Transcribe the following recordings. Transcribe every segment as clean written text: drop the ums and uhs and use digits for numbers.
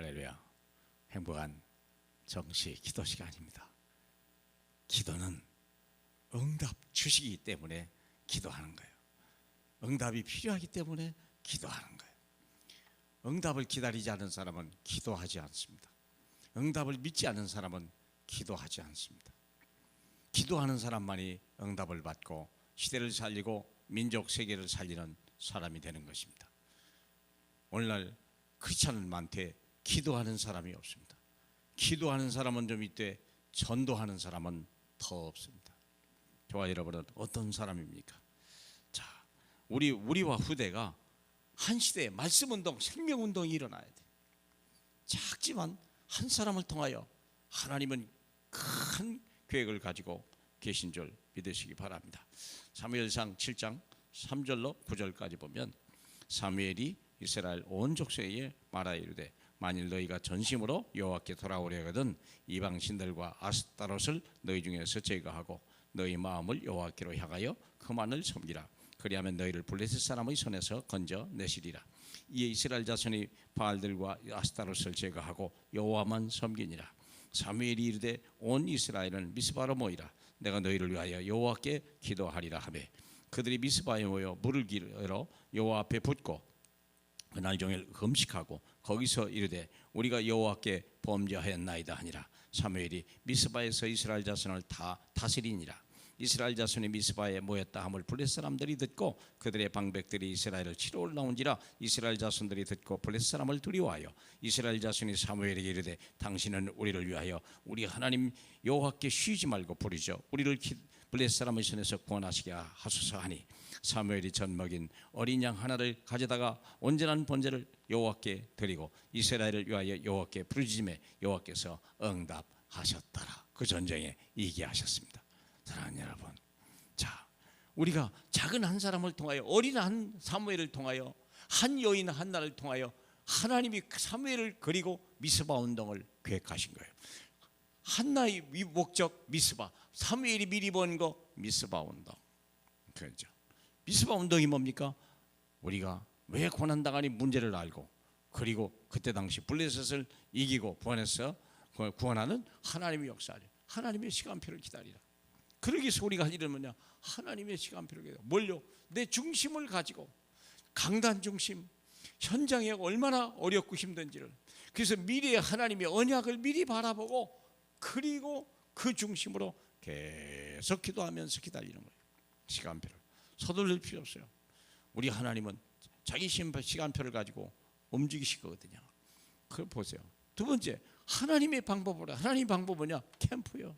할렐루야. 행복한 정시 기도 시간입니다. 기도는 응답 주시기 때문에 기도하는 거예요. 응답이 필요하기 때문에 기도하는 거예요. 응답을 기다리지 않은 사람은 기도하지 않습니다. 응답을 믿지 않은 사람은 기도하지 않습니다. 기도하는 사람만이 응답을 받고 시대를 살리고 민족 세계를 살리는 사람이 되는 것입니다. 오늘날 크리스찬은 많되 기도하는 사람이 없습니다. 기도하는 사람은 좀 있되 전도하는 사람은 더 없습니다. 저와 여러분은 어떤 사람입니까? 자, 우리와 후대가 한 시대에 말씀운동, 생명운동이 일어나야 돼. 작지만 한 사람을 통하여 하나님은 큰 계획을 가지고 계신 줄 믿으시기 바랍니다. 사무엘상 7장 3절로 9절까지 보면 사무엘이 이스라엘 온 족속에게 말하여 이르되 만일 너희가 전심으로 여호와께 돌아오려거든 이방 신들과 아스타롯을 너희 중에서 제거하고 너희 마음을 여호와께로 향하여 그만을 섬기라. 그리하면 너희를 블레셋 사람의 손에서 건져 내시리라. 이에 이스라엘 자손이 바알들과 아스타롯을 제거하고 여호와만 섬기니라. 사무엘이 이르되 온 이스라엘은 미스바로 모이라. 내가 너희를 위하여 여호와께 기도하리라 하매 그들이 미스바에 모여 물을 길어 여호와 앞에 붓고 그날 종일 금식하고 거기서 이르되 우리가 여호와께 범죄하였나이다 하니라. 사무엘이 미스바에서 이스라엘 자손을 다 다스리니라. 이스라엘 자손이 미스바에 모였다 함을 블레셋 사람들이 듣고 그들의 방백들이 이스라엘을 치러 올라온지라. 이스라엘 자손들이 듣고 블레셋 사람을 두려워하여 이스라엘 자손이 사무엘에게 이르되 당신은 우리를 위하여 우리 하나님 여호와께 쉬지 말고 부르짖어 우리를 블레셋 사람의 손에서 구원하시게 하소서 하니 사무엘이 젖 먹인 어린 양 하나를 가져다가 온전한 번제를 여호와께 드리고 이스라엘을 위하여 여호와께 부르짖음에 여호와께서 응답하셨더라. 그 전쟁에 이기게 하셨습니다. 사랑하는 여러분, 자, 우리가 작은 한 사람을 통하여 어린 한 사무엘을 통하여 한 여인 한나를 통하여 하나님이 사무엘을 그리고 미스바 운동을 계획하신 거예요. 한나의 목적 미스바, 사무엘이 미리 본 거 미스바 운동. 그렇죠. 미스바 운동이 뭡니까? 우리가 왜 고난당하니 문제를 알고 그리고 그때 당시 블레셋을 이기고 구원하는 하나님의 역사를 하나님의 시간표를 기다리라. 그러기 위해서 우리가 할 일은 뭐냐? 하나님의 시간표를 기다려. 뭘요? 내 중심을 가지고 강단 중심, 현장에 얼마나 어렵고 힘든지를 그래서 미래의 하나님의 언약을 미리 바라보고 그리고 그 중심으로 계속 기도하면서 기다리는 거예요. 시간표를 서둘릴 필요 없어요. 우리 하나님은 자기 시간표를 가지고 움직이시거든요. 그걸 보세요. 두 번째, 하나님의 방법으로. 하나님의 방법은 뭐냐? 캠프요.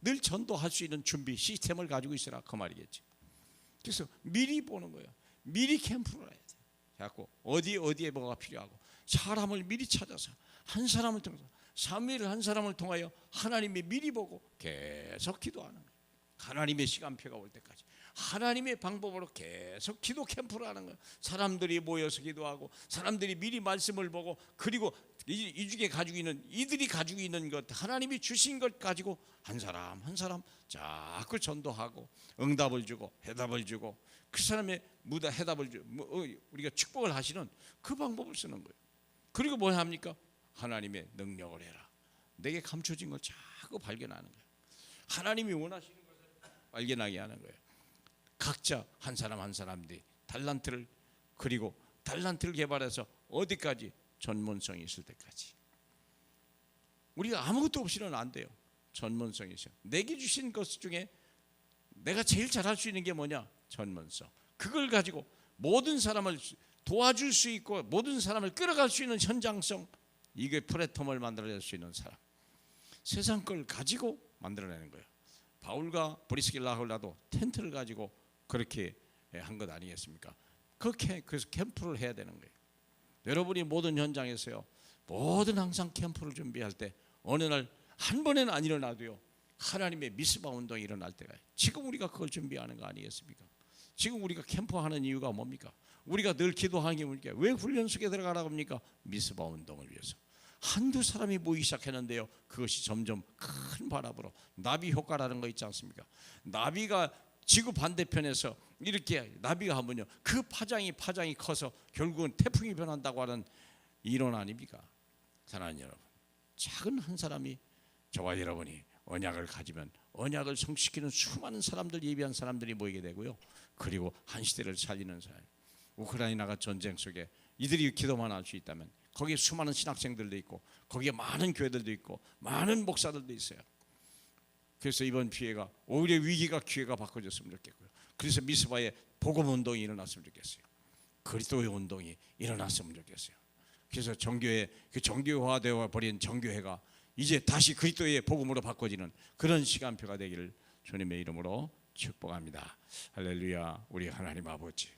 늘 전도할 수 있는 준비 시스템을 가지고 있으라 그 말이겠지. 그래서 미리 보는 거예요. 미리 캠프를 해야 돼. 그래갖고 어디에 뭐가 필요하고 사람을 미리 찾아서 한 사람을 통해서 사무엘을 한 사람을 통하여 하나님이 미리 보고 계속 기도하는 거예요. 하나님의 시간표가 올 때까지 하나님의 방법으로 계속 기도 캠프를 하는 거예요. 사람들이 모여서 기도하고 사람들이 미리 말씀을 보고 그리고 이 중에 가지고 있는 이들이 가지고 있는 것 하나님이 주신 것 가지고 한 사람 한 사람 자꾸 전도하고 응답을 주고 해답을 주고 그 사람의 해답을 우리가 축복을 하시는 그 방법을 쓰는 거예요. 그리고 뭐 합니까? 하나님의 능력을 해라. 내게 감춰진 걸 자꾸 발견하는 거예요. 하나님이 원하시는 것을 발견하게 하는 거예요. 각자 한 사람 한 사람들이 달란트를 개발해서 어디까지? 전문성이 있을 때까지. 우리가 아무것도 없이는 안 돼요. 전문성이 있어요. 내게 주신 것 중에 내가 제일 잘할 수 있는 게 뭐냐? 전문성. 그걸 가지고 모든 사람을 도와줄 수 있고 모든 사람을 끌어갈 수 있는 현장성, 이게 플랫폼을 만들어낼 수 있는 사람. 세상 걸 가지고 만들어내는 거예요. 바울과 브리스길라도 텐트를 가지고 그렇게 한 것 아니겠습니까? 그래서 캠프를 해야 되는 거예요. 여러분이 모든 현장에서요, 모든 항상 캠프를 준비할 때 어느 날 한 번에는 안 일어나도요, 하나님의 미스바 운동이 일어날 때가 지금 우리가 그걸 준비하는 거 아니겠습니까? 지금 우리가 캠프하는 이유가 뭡니까? 우리가 늘 기도하는 게 뭡니까? 왜 훈련 속에 들어가라고 합니까? 미스바 운동을 위해서. 한두 사람이 모이기 시작했는데요, 그것이 점점 큰 바람으로 나비 효과라는 거 있지 않습니까? 나비가 지구 반대편에서 이렇게 나비가 하면요, 그 파장이 커서 결국은 태풍이 변한다고 하는 이론 아닙니까? 사랑하는 여러분, 작은 한 사람이, 저와 여러분이 언약을 가지면 언약을 성취시키는 수많은 사람들, 예비한 사람들이 모이게 되고요. 그리고 한 시대를 살리는 사람, 우크라이나가 전쟁 속에 이들이 기도만 할 수 있다면 거기에 수많은 신학생들도 있고 거기에 많은 교회들도 있고 많은 목사들도 있어요. 그래서 이번 기회가 오히려 위기가 기회가 바꿔졌으면 좋겠고요. 그래서 미스바에 복음 운동이 일어났으면 좋겠어요. 그리스도의 운동이 일어났으면 좋겠어요. 그래서 정교회, 그 정교화되어 버린 정교회가 이제 다시 그리스도의 복음으로 바꿔지는 그런 시간표가 되기를 주님의 이름으로 축복합니다. 할렐루야. 우리 하나님 아버지,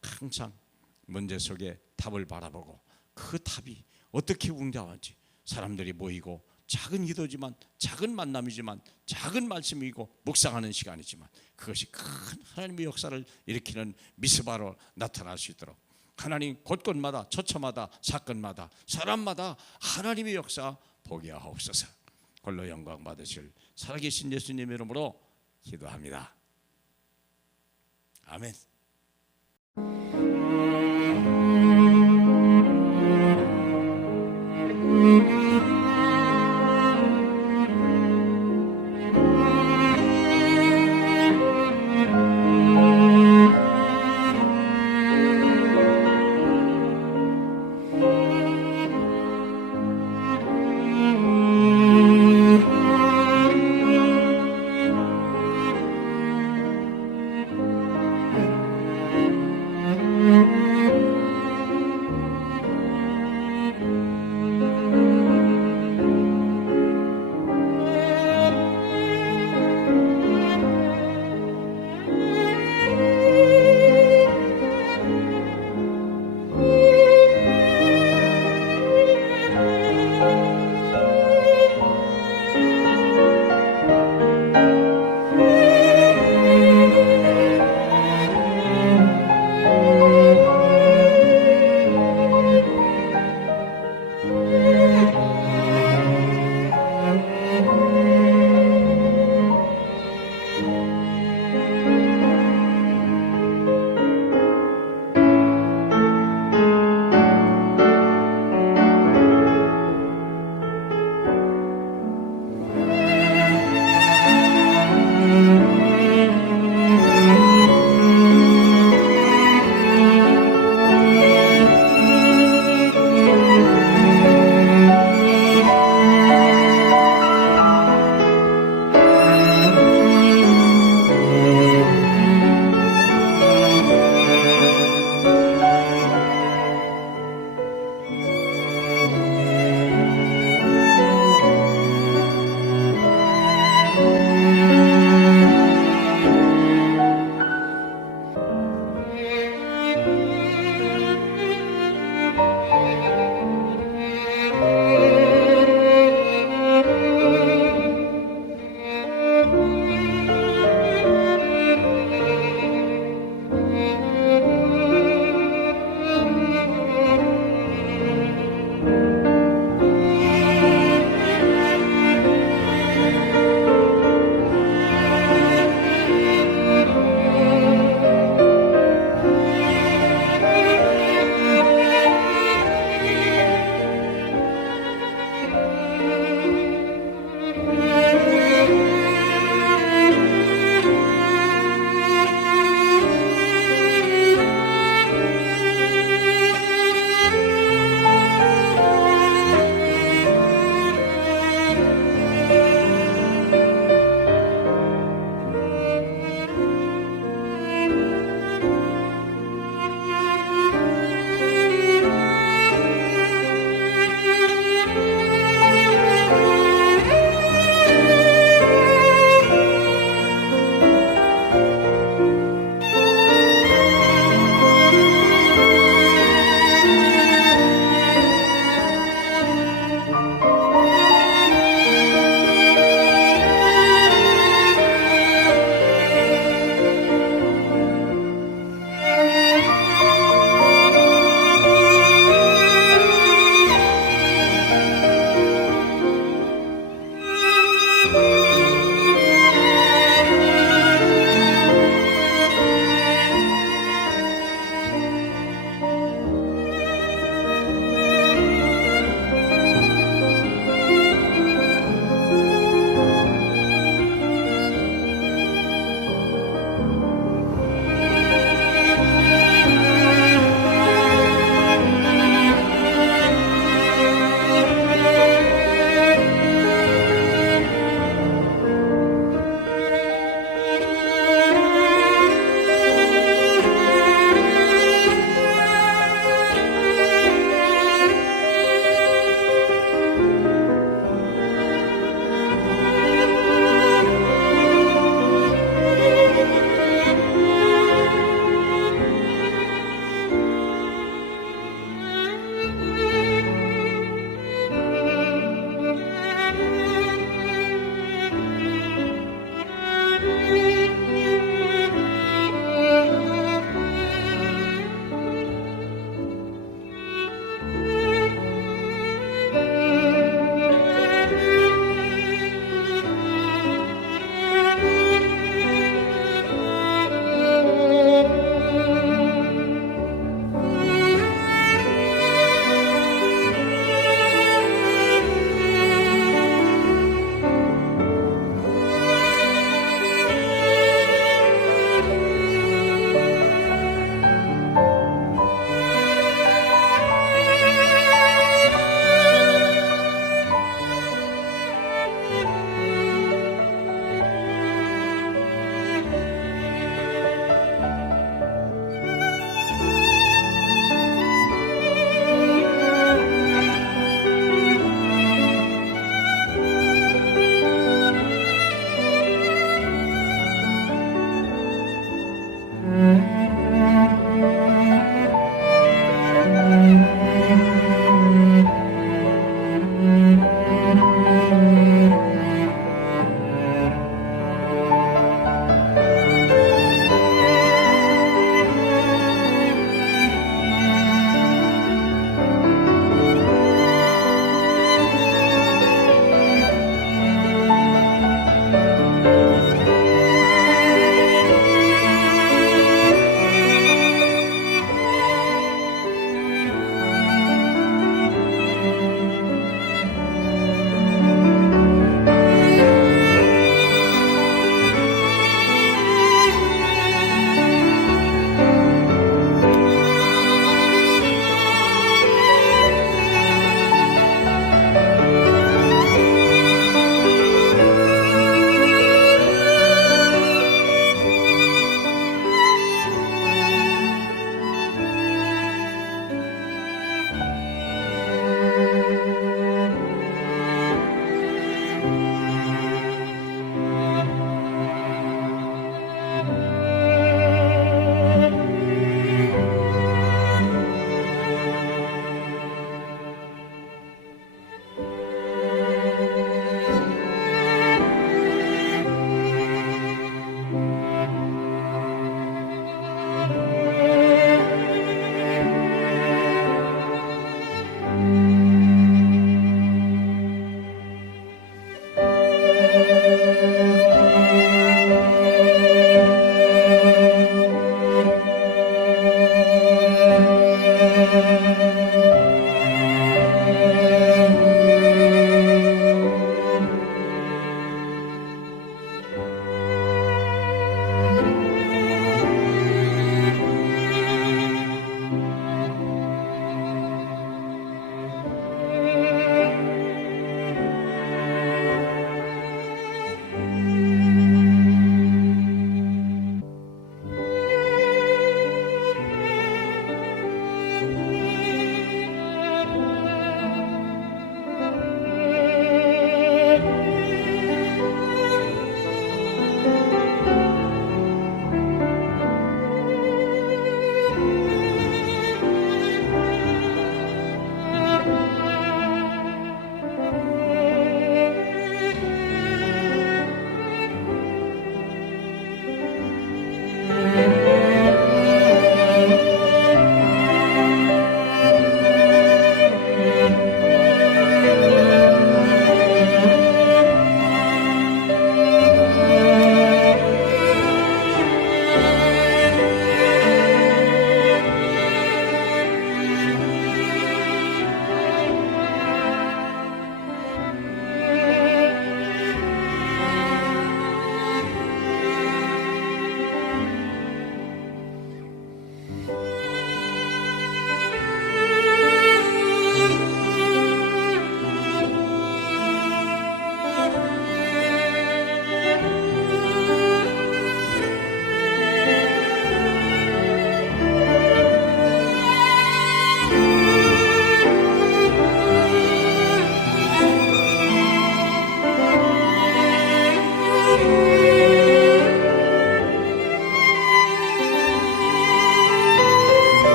항상 문제 속에 답을 바라보고 그 답이 어떻게 웅장한지 사람들이 모이고 작은 기도지만, 작은 만남이지만, 작은 말씀이고 묵상하는 시간이지만 그것이 큰 하나님의 역사를 일으키는 미스바로 나타날 수 있도록 하나님 곳곳마다, 처처마다, 사건마다, 사람마다 하나님의 역사 보게 하옵소서. 홀로 영광 받으실 살아계신 예수님 이름으로 기도합니다. 아멘.